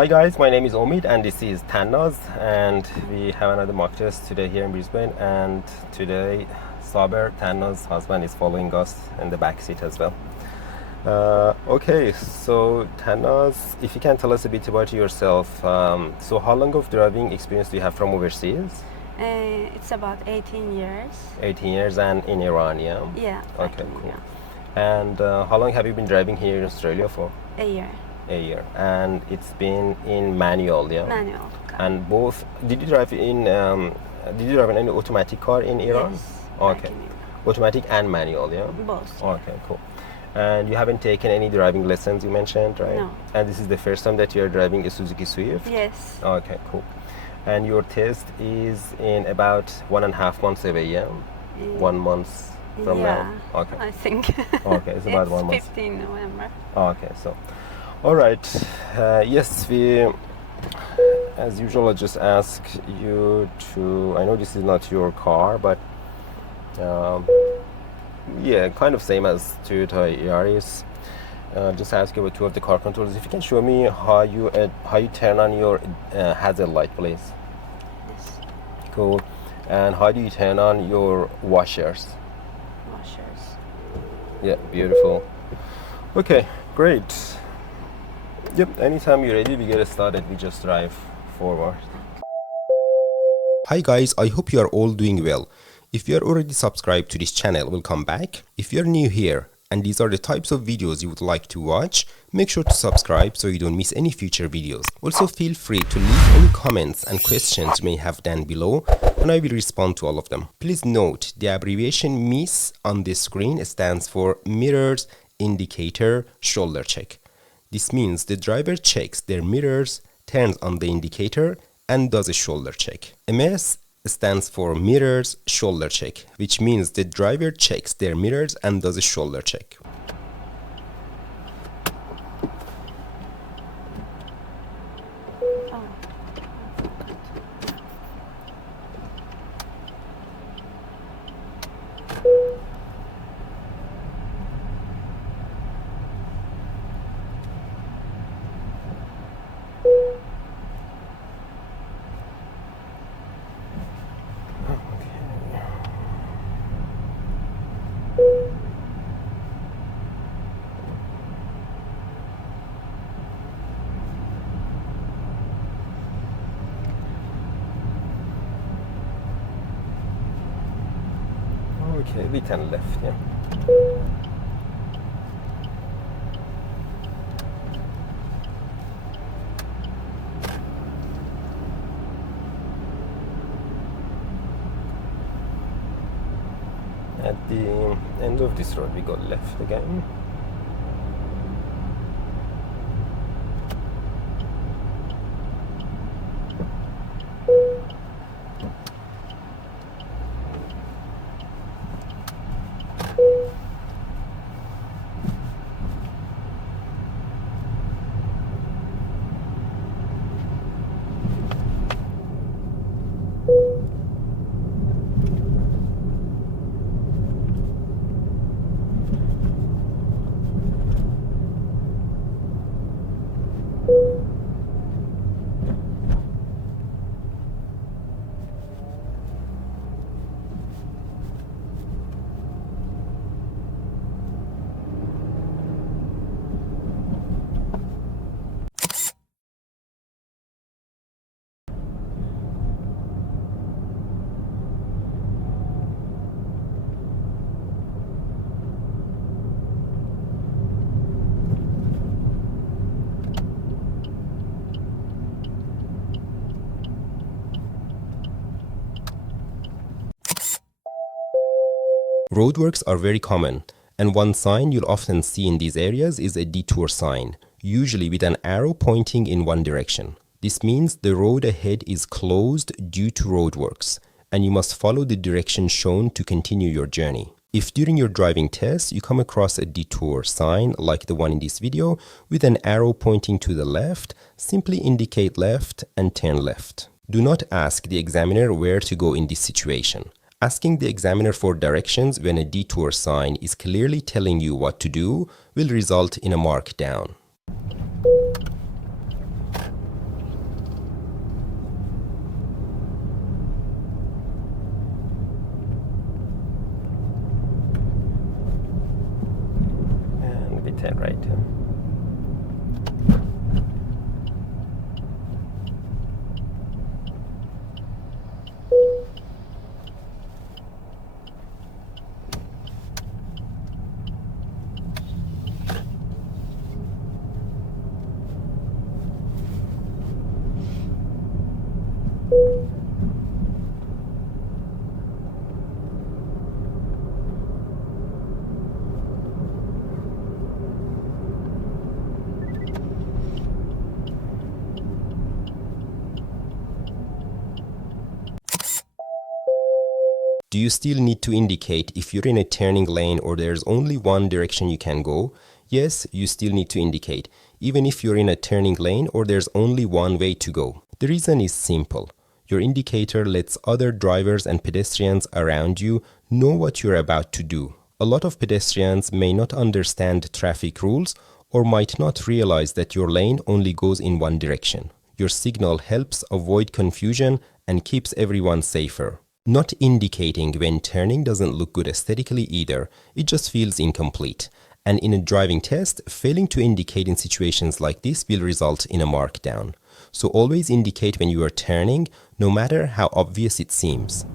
Hi guys, my name is Omid and this is Tannaz, and we have another mock test today here in Brisbane, and today Saber, Tannaz's husband, is following us in the back seat as well. Okay, so Tannaz, if you can tell us a bit about yourself. So how long of driving experience do you have from overseas? It's about 18 years. 18 years, and in Iran, yeah? Yeah. Okay, cool. And how long have you been driving here in Australia for? A year. A year. And it's been in manual, yeah? Manual. And both, did you drive in any automatic car in Iran? Yes. Okay. Automatic and manual, yeah? Both. Okay, cool. And you haven't taken any driving lessons, you mentioned, right? No. And this is the first time that you are driving a Suzuki Swift? Yes. Okay, cool. And your test is in about 1.5 months away, yeah? 1 month from now? Okay. I think. Okay, it's about 1 month. 15 November. Okay, so, all right. Yes, as usual, I just ask you to, I know this is not your car, but yeah, kind of same as Toyota Yaris. Just ask you about two of the car controls. If you can show me how you turn on your hazard light, please. Yes. Cool. And how do you turn on your washers? Washers. Yeah, beautiful. Okay, great. Yep, anytime you're ready, we get started. We just drive forward. Hi guys, I hope you are all doing well. If you are already subscribed to this channel, welcome back. If you are new here and these are the types of videos you would like to watch, make sure to subscribe so you don't miss any future videos. Also feel free to leave any comments and questions you may have down below, and I will respond to all of them. Please note the abbreviation MIS on this screen stands for mirrors, indicator, shoulder check. This means the driver checks their mirrors, turns on the indicator, and does a shoulder check. MS stands for mirrors, shoulder check, which means the driver checks their mirrors and does a shoulder check. Okay, we turn left, yeah. At the end of this road, we go left again. Roadworks are very common, and one sign you'll often see in these areas is a detour sign, usually with an arrow pointing in one direction. This means the road ahead is closed due to roadworks, and you must follow the direction shown to continue your journey. If during your driving test you come across a detour sign like the one in this video with an arrow pointing to the left, simply indicate left and turn left. Do not ask the examiner where to go in this situation. Asking the examiner for directions when a detour sign is clearly telling you what to do will result in a mark down. Do you still need to indicate if you're in a turning lane or there's only one direction you can go? Yes, you still need to indicate, even if you're in a turning lane or there's only one way to go. The reason is simple. Your indicator lets other drivers and pedestrians around you know what you're about to do. A lot of pedestrians may not understand traffic rules or might not realize that your lane only goes in one direction. Your signal helps avoid confusion and keeps everyone safer. Not indicating when turning doesn't look good aesthetically either, it just feels incomplete. And in a driving test, failing to indicate in situations like this will result in a markdown. So always indicate when you are turning, no matter how obvious it seems.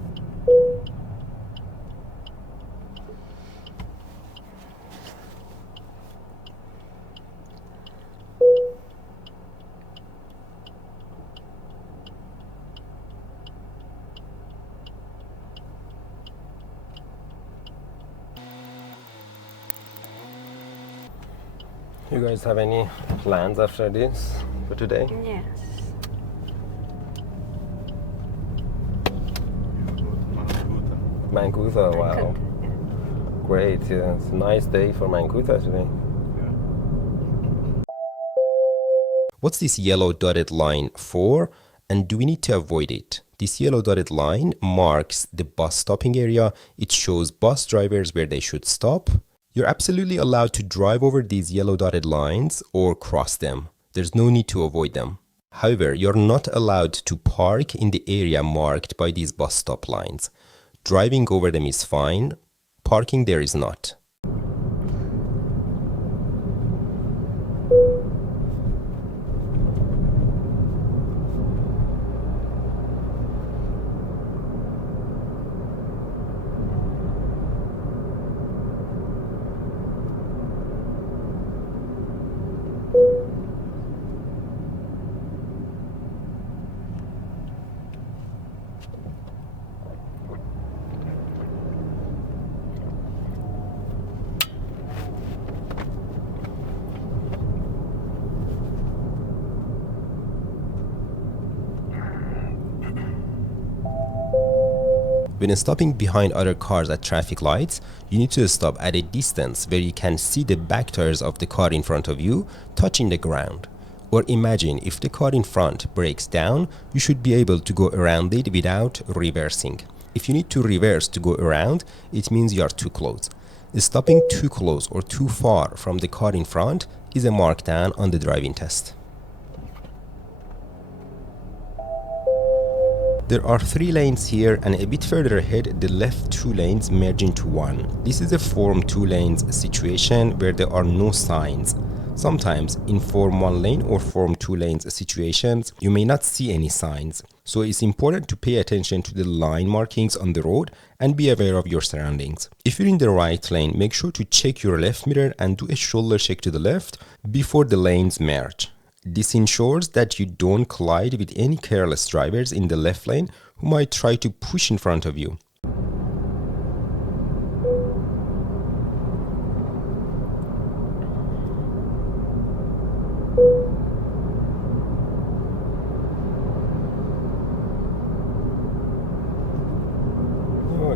You guys have any plans after this for today? Yes. Manguta, I wow. could, yeah. Great, yeah. It's a nice day for Manguta today. What's this yellow dotted line for, and do we need to avoid it? This yellow dotted line marks the bus stopping area. It shows bus drivers where they should stop. You're absolutely allowed to drive over these yellow dotted lines or cross them. There's no need to avoid them. However, you're not allowed to park in the area marked by these bus stop lines. Driving over them is fine. Parking there is not. When stopping behind other cars at traffic lights, you need to stop at a distance where you can see the back tires of the car in front of you touching the ground. Or imagine if the car in front breaks down, you should be able to go around it without reversing. If you need to reverse to go around, it means you are too close. Stopping too close or too far from the car in front is a markdown on the driving test. There are 3 lanes here, and a bit further ahead, the left 2 lanes merge into one. This is a Form 2 lanes situation where there are no signs. Sometimes in Form 1 lane or Form 2 lanes situations, you may not see any signs. So it's important to pay attention to the line markings on the road and be aware of your surroundings. If you're in the right lane, make sure to check your left mirror and do a shoulder check to the left before the lanes merge. This ensures that you don't collide with any careless drivers in the left lane who might try to push in front of you.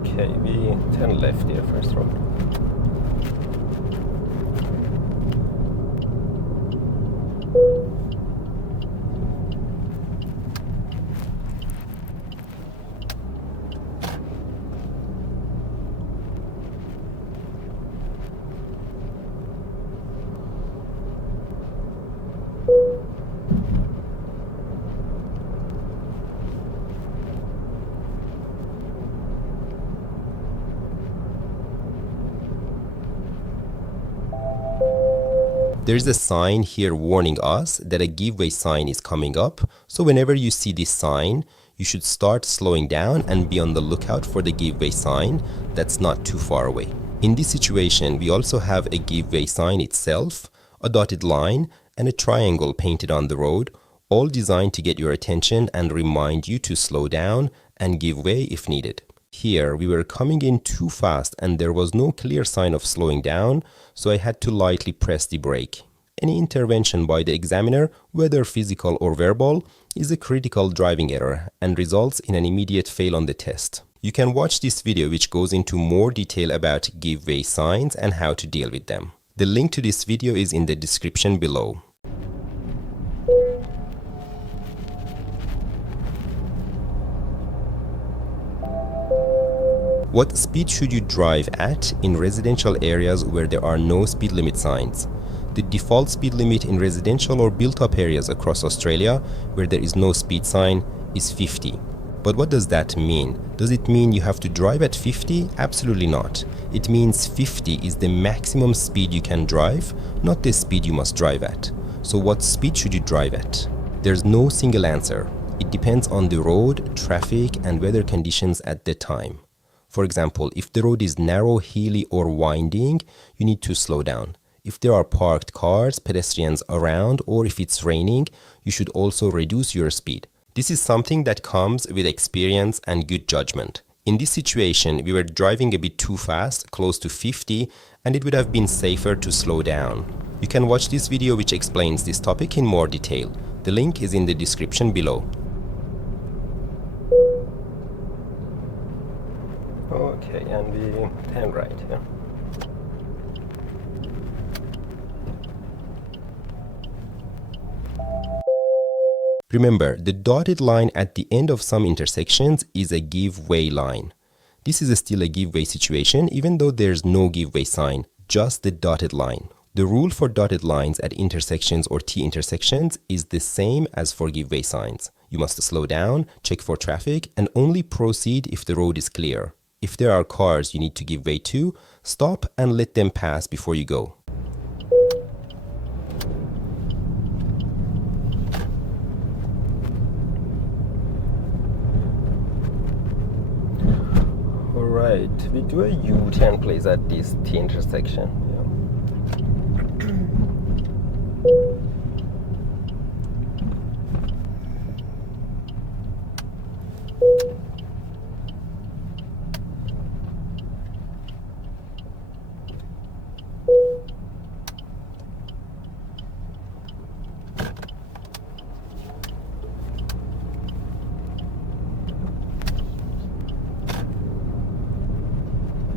Okay, we turn left here first road. There is a sign here warning us that a giveaway sign is coming up, so whenever you see this sign, you should start slowing down and be on the lookout for the giveaway sign that's not too far away. In this situation, we also have a giveaway sign itself, a dotted line, and a triangle painted on the road, all designed to get your attention and remind you to slow down and give way if needed. Here, we were coming in too fast and there was no clear sign of slowing down, so I had to lightly press the brake. Any intervention by the examiner, whether physical or verbal, is a critical driving error and results in an immediate fail on the test. You can watch this video which goes into more detail about give way signs and how to deal with them. The link to this video is in the description below. What speed should you drive at in residential areas where there are no speed limit signs? The default speed limit in residential or built-up areas across Australia where there is no speed sign is 50. But what does that mean? Does it mean you have to drive at 50? Absolutely not. It means 50 is the maximum speed you can drive, not the speed you must drive at. So what speed should you drive at? There's no single answer. It depends on the road, traffic, and weather conditions at the time. For example, if the road is narrow, hilly, or winding, you need to slow down. If there are parked cars, pedestrians around, or if it's raining, you should also reduce your speed. This is something that comes with experience and good judgment. In this situation, we were driving a bit too fast, close to 50, and it would have been safer to slow down. You can watch this video which explains this topic in more detail. The link is in the description below. Okay, and we turn right here. Remember, the dotted line at the end of some intersections is a give way line. This is still a give way situation even though there's no give way sign, just the dotted line. The rule for dotted lines at intersections or T-intersections is the same as for give way signs. You must slow down, check for traffic, and only proceed if the road is clear. If there are cars you need to give way to, stop and let them pass before you go. Alright, we do a U-turn please at this T intersection.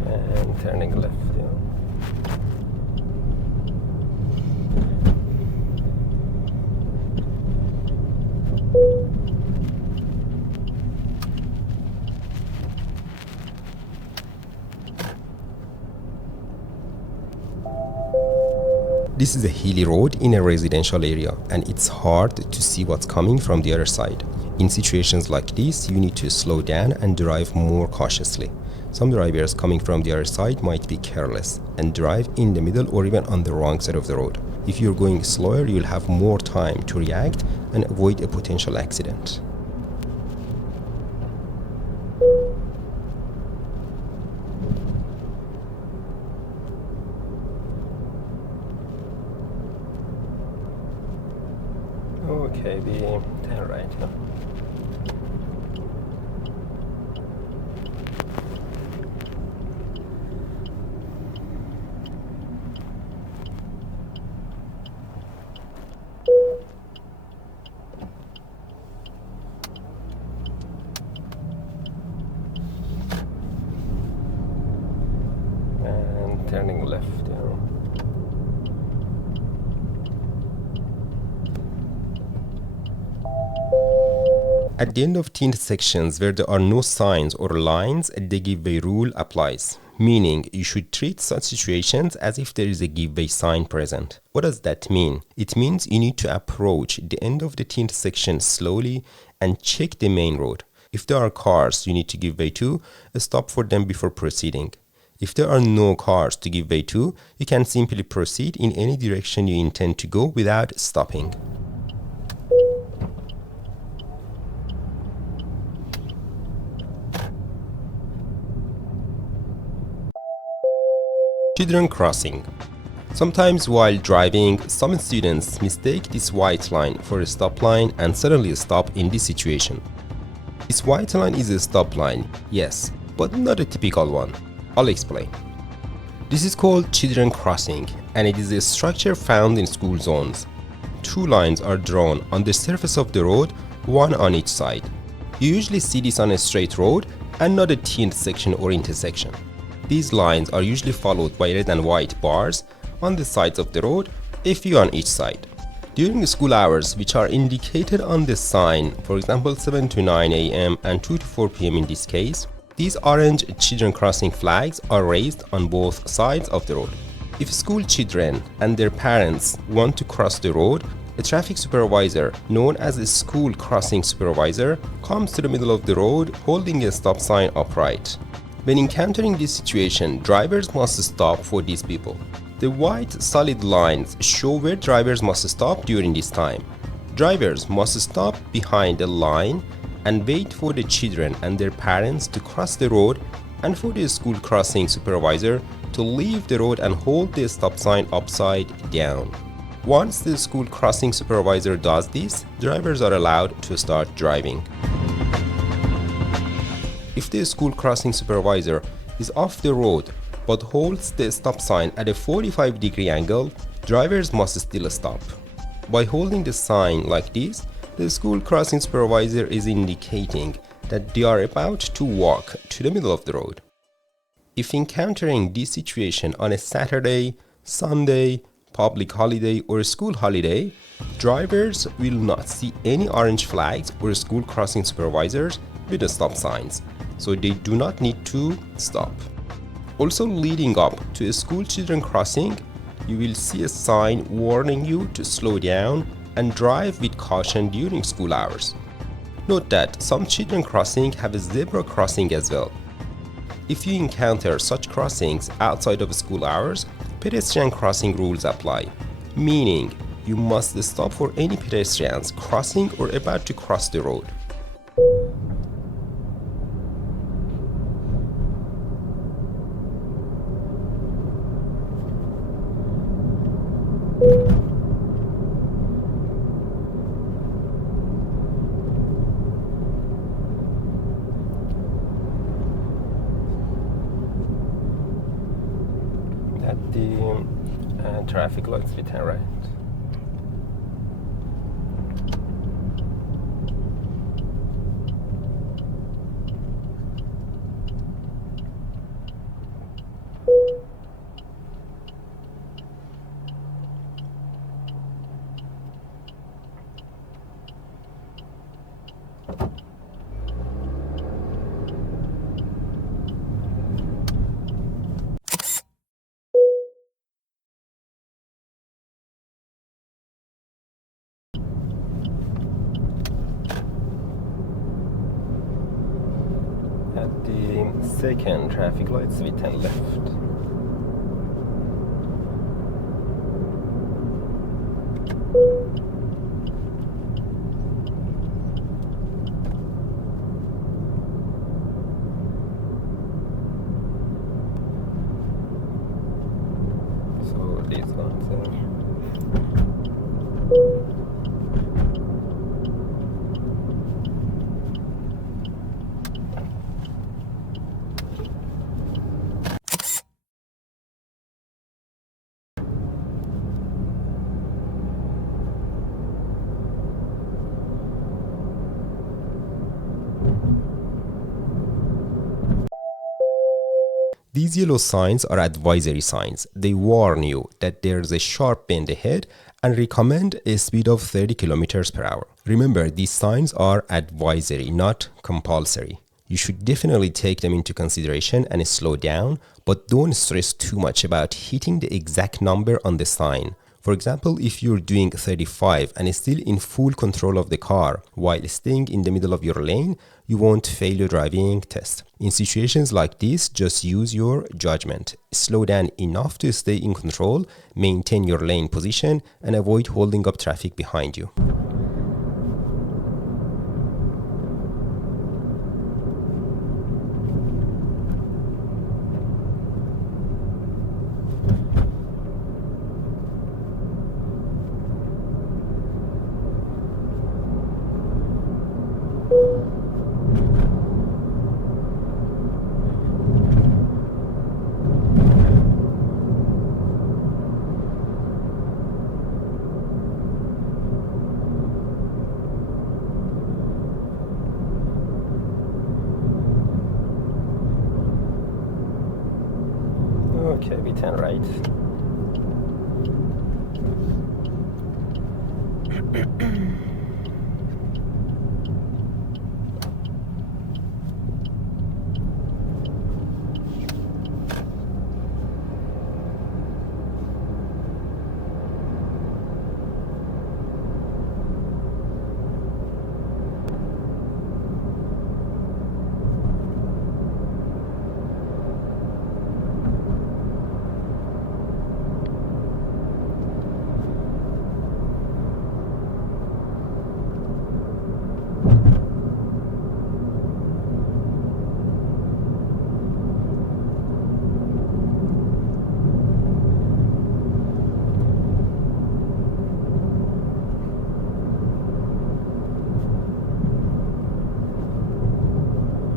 And turning left. This is a hilly road in a residential area and it's hard to see what's coming from the other side. In situations like this, you need to slow down and drive more cautiously. Some drivers coming from the other side might be careless and drive in the middle or even on the wrong side of the road. If you're going slower, you'll have more time to react and avoid a potential accident. Okay, we turn right here. And turning left, At the end of T intersections where there are no signs or lines, the give way rule applies. Meaning, you should treat such situations as if there is a give way sign present. What does that mean? It means you need to approach the end of the T intersection slowly and check the main road. If there are cars you need to give way to, stop for them before proceeding. If there are no cars to give way to, you can simply proceed in any direction you intend to go without stopping. Children crossing. Sometimes while driving, some students mistake this white line for a stop line and suddenly stop in this situation. This white line is a stop line, yes, but not a typical one. I'll explain. This is called children crossing and it is a structure found in school zones. Two lines are drawn on the surface of the road, one on each side. You usually see this on a straight road, and not a thin section or intersection. These lines are usually followed by red and white bars on the sides of the road, a few on each side. During school hours, which are indicated on the sign, for example 7 to 9 a.m. and 2 to 4 p.m. in this case, these orange children crossing flags are raised on both sides of the road. If school children and their parents want to cross the road, a traffic supervisor, known as a school crossing supervisor, comes to the middle of the road holding a stop sign upright. When encountering this situation, drivers must stop for these people. The white solid lines show where drivers must stop during this time. Drivers must stop behind the line and wait for the children and their parents to cross the road and for the school crossing supervisor to leave the road and hold the stop sign upside down. Once the school crossing supervisor does this, drivers are allowed to start driving. If the school crossing supervisor is off the road but holds the stop sign at a 45-degree angle, drivers must still stop. By holding the sign like this, the school crossing supervisor is indicating that they are about to walk to the middle of the road. If encountering this situation on a Saturday, Sunday, public holiday or school holiday, drivers will not see any orange flags or school crossing supervisors with the stop signs, so they do not need to stop. Also, leading up to a school children crossing, you will see a sign warning you to slow down and drive with caution during school hours. Note that some children crossing have a zebra crossing as well. If you encounter such crossings outside of school hours, pedestrian crossing rules apply, meaning you must stop for any pedestrians crossing or about to cross the road. At the traffic lights we turn right. At the second traffic lights we turn left. So these ones are These yellow signs are advisory signs. They warn you that there's a sharp bend ahead and recommend a speed of 30 km per hour. Remember, these signs are advisory, not compulsory. You should definitely take them into consideration and slow down, but don't stress too much about hitting the exact number on the sign. For example, if you're doing 35 and still in full control of the car while staying in the middle of your lane, you won't fail your driving test. In situations like this, just use your judgment. Slow down enough to stay in control, maintain your lane position, and avoid holding up traffic behind you. Okay, we turn right.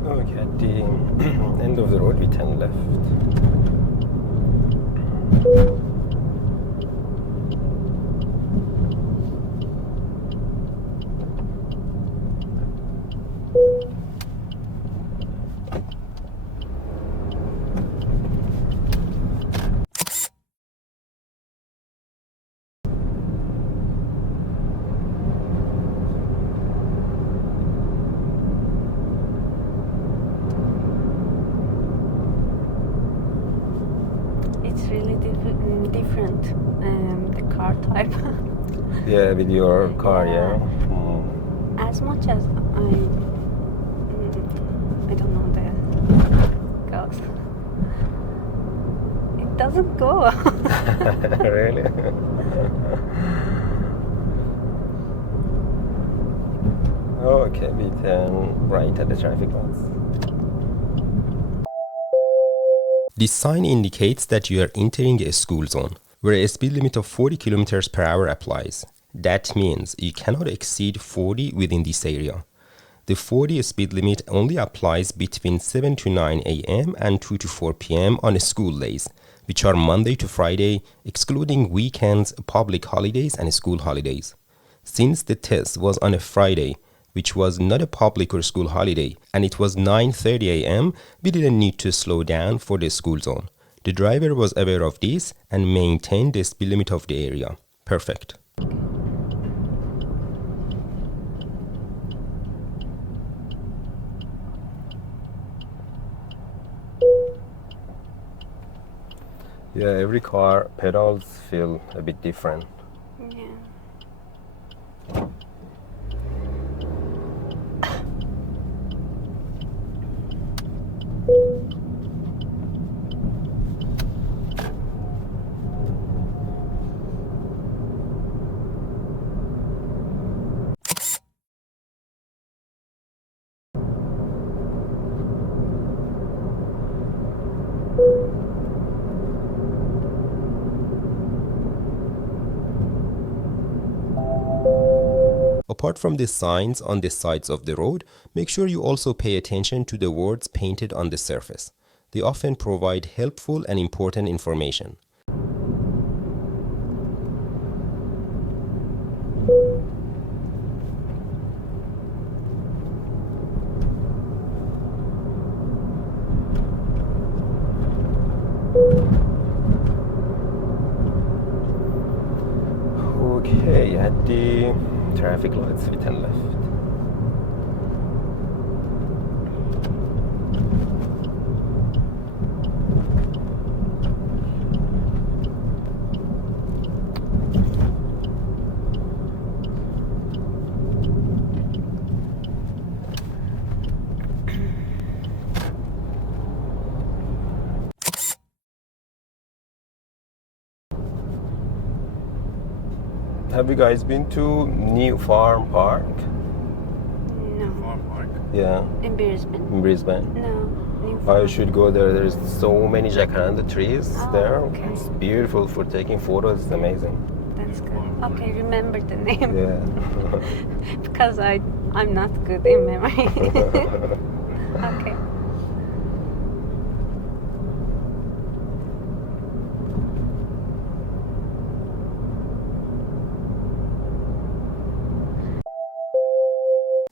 Okay, at the end of the road, we turn left. It's really different, the car type. Yeah, with your car, Yeah. yeah. As much as I don't know the goes. It doesn't go. Really? Okay, we turn right at the traffic lights. This sign indicates that you are entering a school zone, where a speed limit of 40 kilometers per hour applies. That means you cannot exceed 40 within this area. The 40 speed limit only applies between 7 to 9 a.m. and 2 to 4 p.m. on school days, which are Monday to Friday, excluding weekends, public holidays, and school holidays. Since the test was on a Friday, which was not a public or school holiday, and it was 9:30 a.m., we didn't need to slow down for the school zone. The driver was aware of this and maintained the speed limit of the area. Perfect. Yeah, every car pedals feel a bit different. Yeah. Apart from the signs on the sides of the road, make sure you also pay attention to the words painted on the surface. They often provide helpful and important information. Okay, at the traffic lights, we turn left. Have you guys been to New Farm Park? No. Farm Park. Yeah, In Brisbane. in Brisbane. No. New I Farm. should go there. There's so many jacaranda trees Oh, there. okay. It's beautiful for taking photos. It's amazing. That's good. Okay, remember the name. Yeah. Because I'm not good in memory. Okay.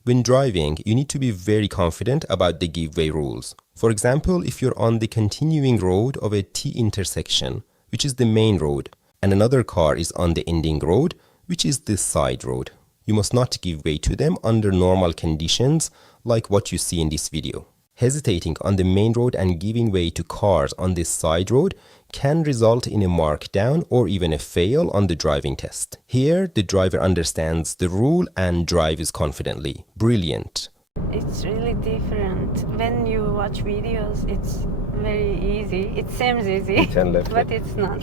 When driving, you need to be very confident about the give way rules. For example, if you're on the continuing road of a T intersection, which is the main road, and another car is on the ending road, which is the side road, you must not give way to them under normal conditions like what you see in this video. Hesitating on the main road and giving way to cars on this side road can result in a markdown or even a fail on the driving test. Here, the driver understands the rule and drives confidently. Brilliant. It's really different. When you watch videos, it's very easy. It seems easy, but it's not.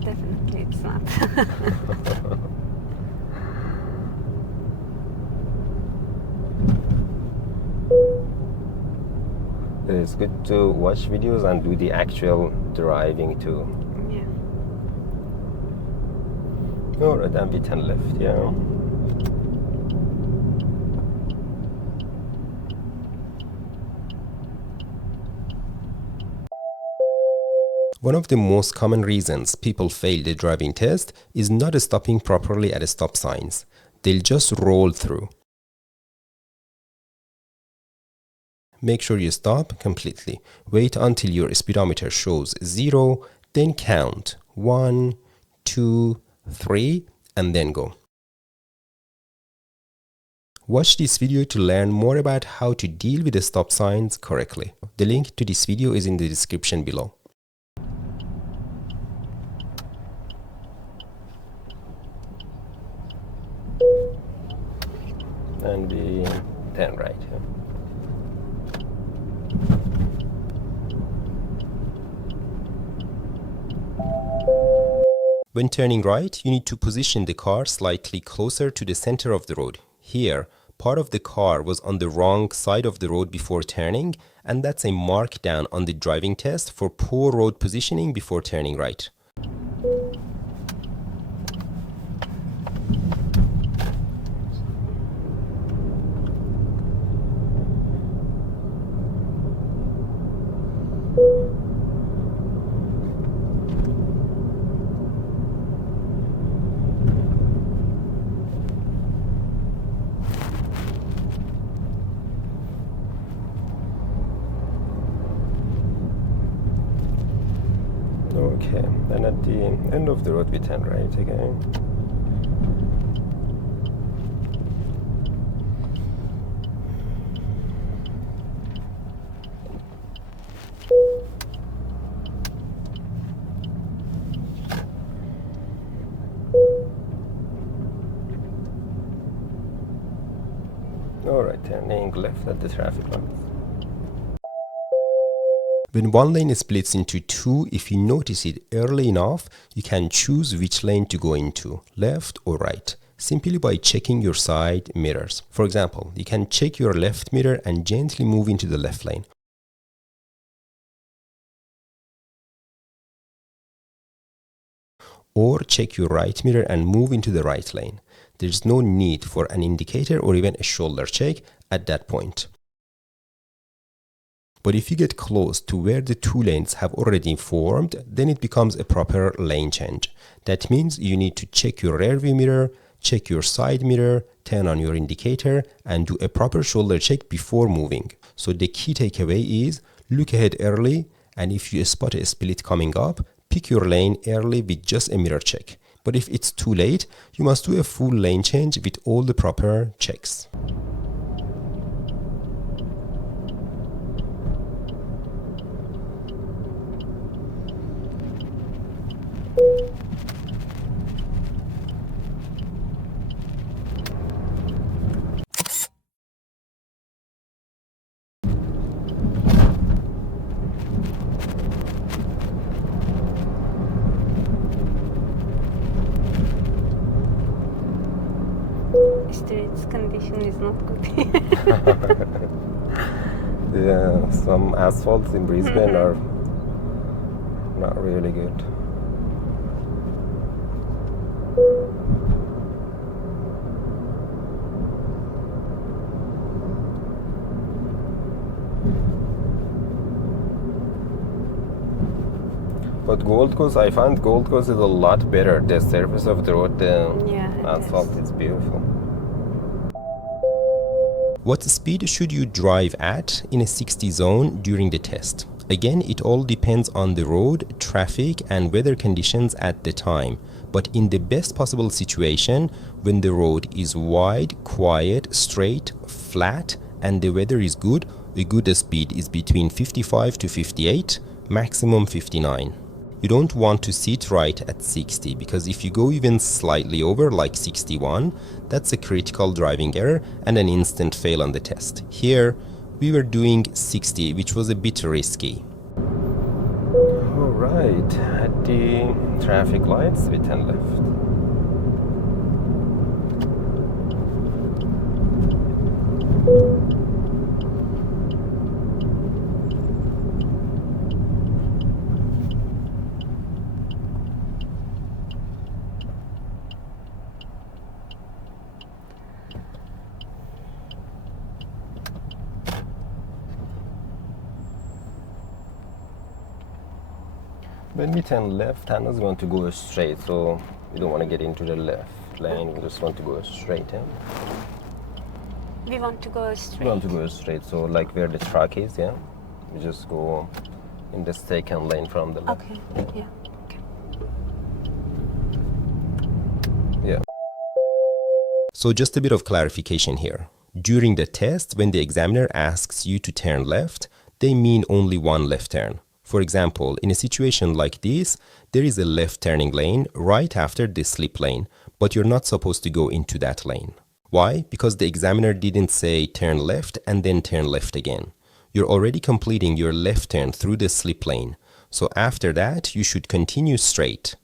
Definitely it's not. It's good to watch videos and do the actual driving too. Yeah. Alright, then we turn left, yeah. One of the most common reasons people fail the driving test is not stopping properly at stop signs. They'll just roll through. Make sure you stop completely. Wait until your speedometer shows 0, then count 1, 2, 3, and then go. Watch this video to learn more about how to deal with the stop signs correctly. The link to this video is in the description below. And we turn right. When turning right, you need to position the car slightly closer to the center of the road. Here, part of the car was on the wrong side of the road before turning, and that's a markdown on the driving test for poor road positioning before turning right. Okay, and at the end of the road we turn right again. Alright, turning left at the traffic lights. When one lane splits into two, if you notice it early enough, you can choose which lane to go into, left or right, simply by checking your side mirrors. For example, you can check your left mirror and gently move into the left lane. Or check your right mirror and move into the right lane. There's no need for an indicator or even a shoulder check at that point. But if you get close to where the two lanes have already formed, then it becomes a proper lane change. That means you need to check your rear view mirror, check your side mirror, turn on your indicator, and do a proper shoulder check before moving. So the key takeaway is look ahead early, and if you spot a split coming up, pick your lane early with just a mirror check. But if it's too late, you must do a full lane change with all the proper checks. Street's condition is not good. Yeah, some asphalts in Brisbane are not really good. But Gold Coast, I found Gold Coast is a lot better. The surface of the road, the asphalt is beautiful. What speed should you drive at in a 60 zone during the test? Again, it all depends on the road, traffic, and weather conditions at the time. But in the best possible situation, when the road is wide, quiet, straight, flat, and the weather is good, a good speed is between 55 to 58, maximum 59. You don't want to sit right at 60 because if you go even slightly over, like 61, that's a critical driving error and an instant fail on the test. Here, we were doing 60, which was a bit risky. Alright, at the traffic lights, we turn left. When we turn left, Hannah's going to go straight, so we don't want to get into the left lane. We just want to go straight in. We want to go straight. We want to go straight, so like where the truck is, yeah? We just go in the second lane from the left. Okay, yeah. Okay. Yeah. So just a bit of clarification here. During the test, when the examiner asks you to turn left, they mean only one left turn. For example, in a situation like this, there is a left turning lane right after the slip lane, but you're not supposed to go into that lane. Why? Because the examiner didn't say turn left and then turn left again. You're already completing your left turn through the slip lane. So after that, you should continue straight.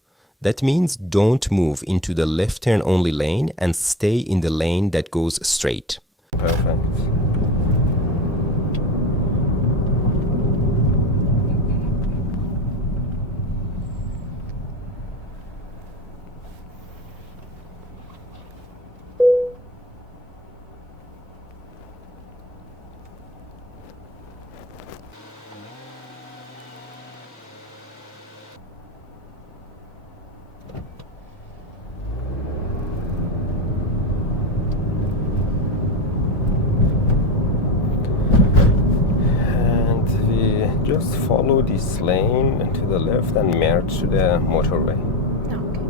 That means don't move into the left turn only lane and stay in the lane that goes straight. Perfect. Just follow this lane to the left and merge to the motorway. Okay.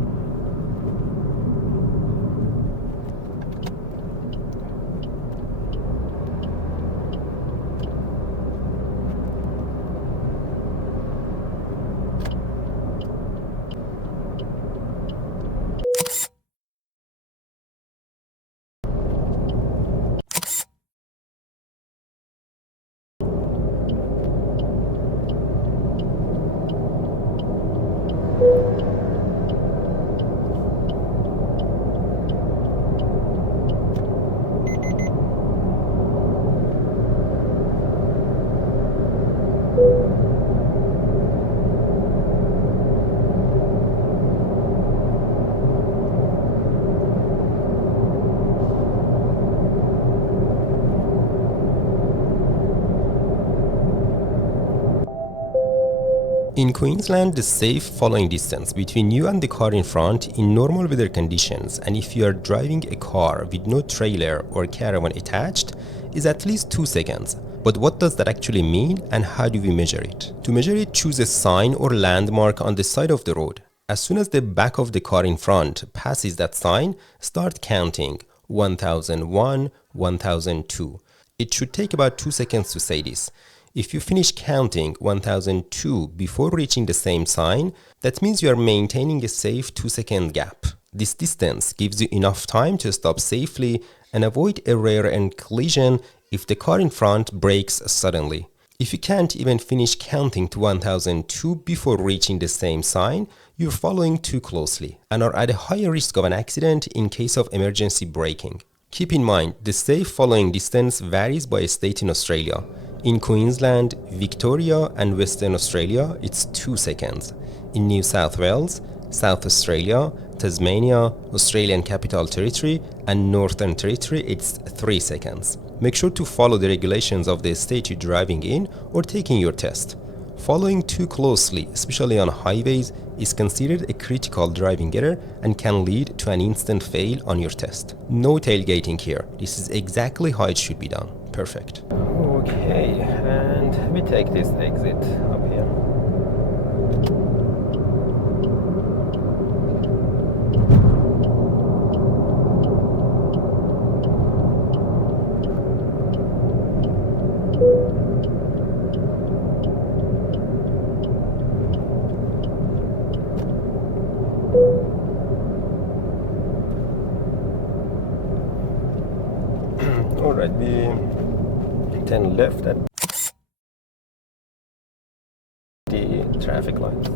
In Queensland, the safe following distance between you and the car in front in normal weather conditions, and if you are driving a car with no trailer or caravan attached, is at least 2 seconds. But what does that actually mean and how do we measure it? To measure it, choose a sign or landmark on the side of the road. As soon as the back of the car in front passes that sign, start counting 1001, 1002. It should take about 2 seconds to say this. If you finish counting 1002 before reaching the same sign, that means you are maintaining a safe 2-second gap. This distance gives you enough time to stop safely and avoid a rear-end collision if the car in front brakes suddenly. If you can't even finish counting to 1002 before reaching the same sign, you're following too closely and are at a higher risk of an accident in case of emergency braking. Keep in mind, the safe following distance varies by state in Australia. In Queensland, Victoria and Western Australia, it's 2 seconds. In New South Wales, South Australia, Tasmania, Australian Capital Territory and Northern Territory, it's 3 seconds. Make sure to follow the regulations of the state you're driving in or taking your test. Following too closely, especially on highways, is considered a critical driving error and can lead to an instant fail on your test. No tailgating here. This is exactly how it should be done. Perfect. Okay, and we take this exit up here. Alright, we turn left at the traffic lights.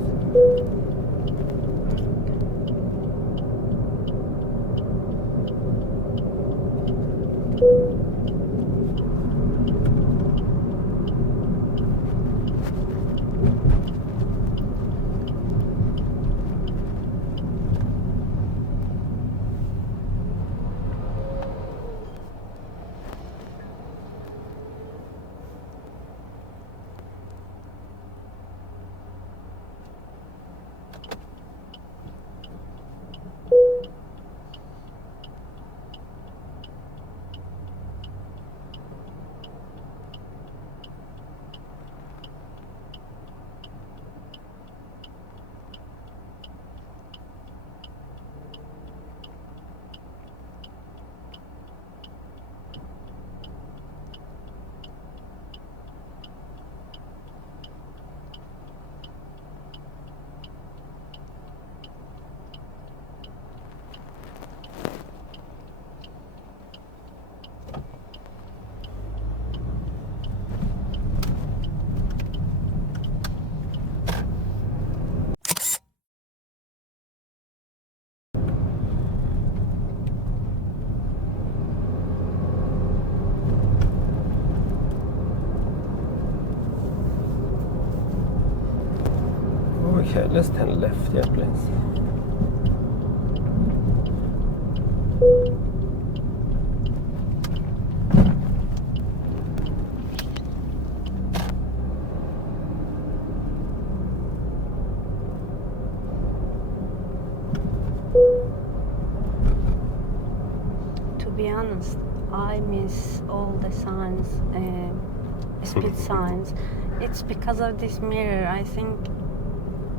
Okay, let's turn left here, please. To be honest, I miss all the signs, speed signs. It's because of this mirror. I think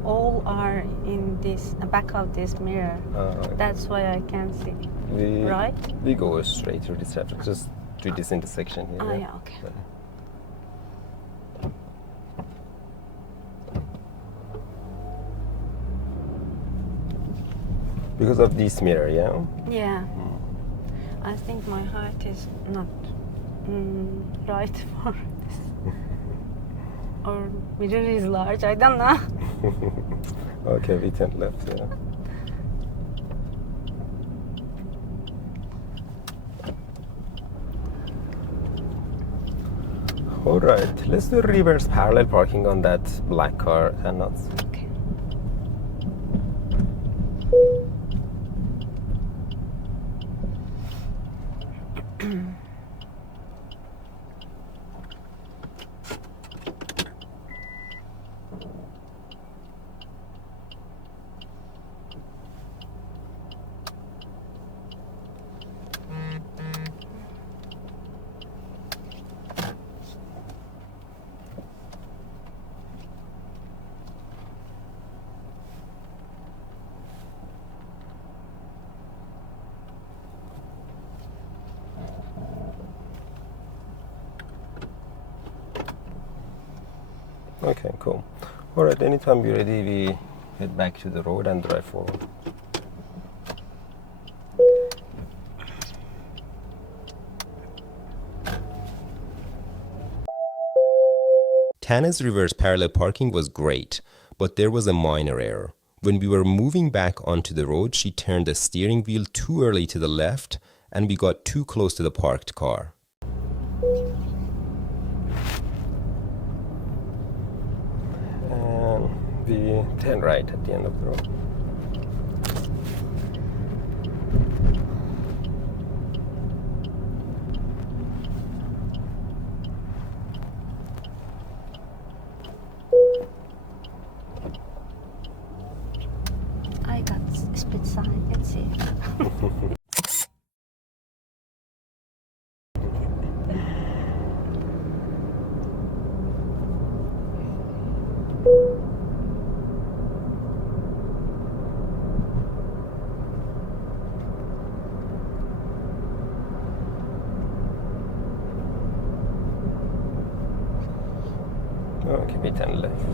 all are in this back of this mirror. That's why I can't see. Right? We go straight through this traffic, just through this intersection here. Oh, yeah, okay. Because of this mirror, yeah? Yeah. I think my height is not right for this. Or mirror is large, I don't know. Okay, we turn left, yeah. Alright, let's do reverse parallel parking on that black car and not. Okay. Okay, cool. Alright, anytime we're ready, we head back to the road and drive forward. Tana's reverse parallel parking was great, but there was a minor error. When we were moving back onto the road, she turned the steering wheel too early to the left and we got too close to the parked car. And we turn right at the end of the road. Okay, we turn left.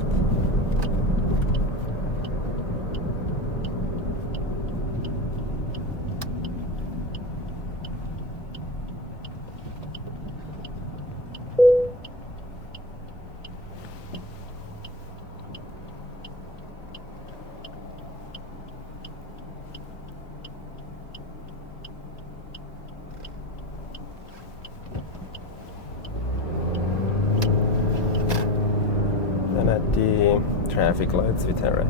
And at the traffic lights we turn right.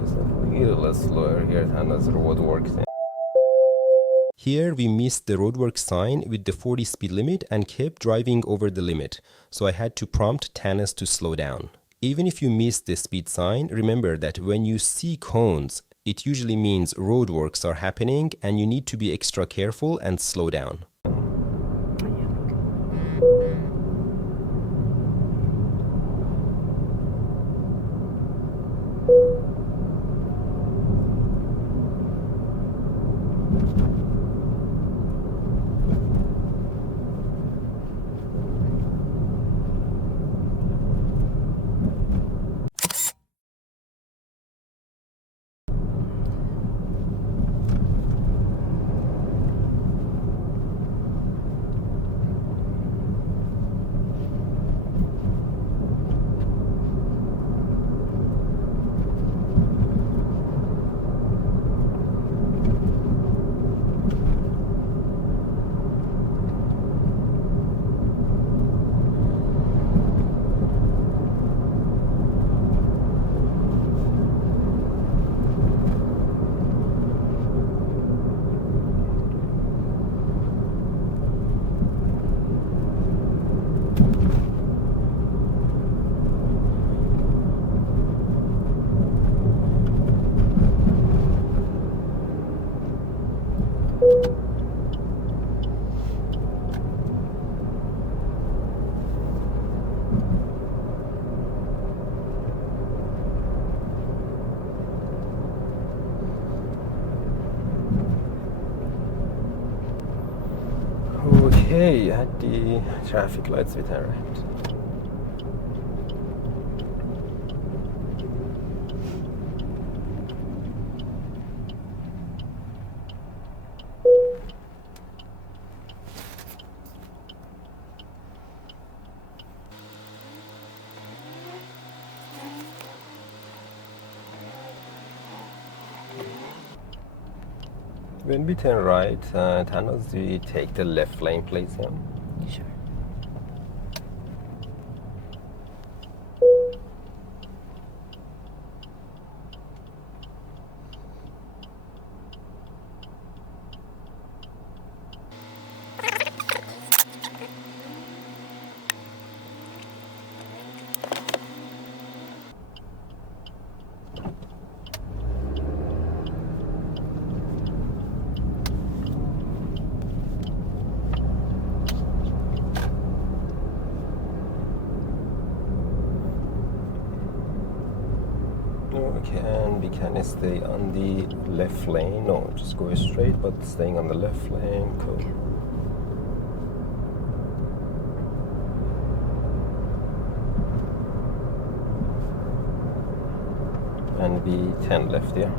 Just a little slower here, and that's roadworks. Here we missed the roadwork sign with the 40 speed limit and kept driving over the limit, so I had to prompt Tanis to slow down. Even if you miss the speed sign, remember that when you see cones, it usually means roadworks are happening and you need to be extra careful and slow down. Okay, at the traffic lights we turn right. When we turn right, Thanos, do we take the left lane, please? Yeah? Sure. Okay, and we can stay on the left lane. No, just go straight, but staying on the left lane. Cool. Okay. And we 10 left, yeah.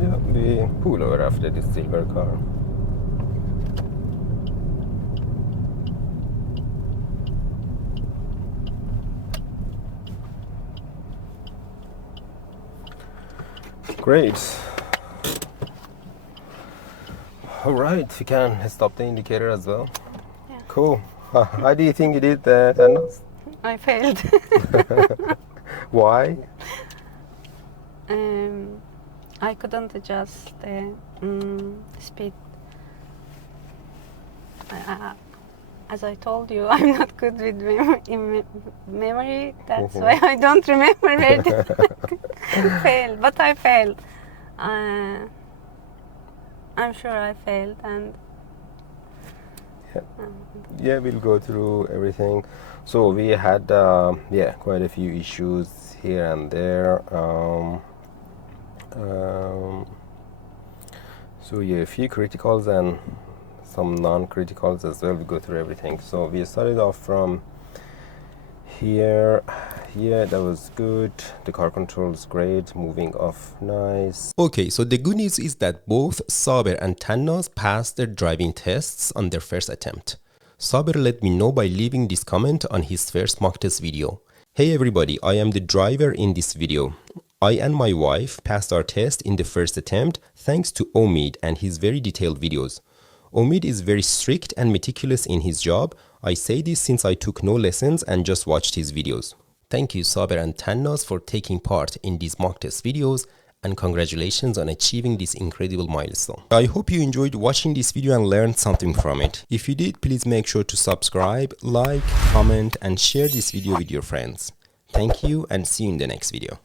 yeah, we pull over after this silver car. Great. All right, we can stop the indicator as well. Yeah. Cool. How do you think you did that, Anas? I failed. Why? I couldn't adjust the speed. As I told you, I'm not good with memory. That's why I don't remember where I failed. But I failed. I'm sure I failed, and yeah, we'll go through everything. So we had quite a few issues here and there. So yeah, a few criticals and some non-criticals as well. We go through everything. So we started off from here. Yeah, that was good. The car controls great, moving off nice. Okay, so the good news is that both Saber and Tannaz passed their driving tests on their first attempt. Saber let me know by leaving this comment on his first mock test video. Hey everybody, I am the driver in this video. I and my wife passed our test in the first attempt thanks to Omid and his very detailed videos. Omid is very strict and meticulous in his job. I say this since I took no lessons and just watched his videos. Thank you Saber and Tannaz for taking part in these mock test videos, and congratulations on achieving this incredible milestone. I hope you enjoyed watching this video and learned something from it. If you did, please make sure to subscribe, like, comment and share this video with your friends. Thank you and see you in the next video.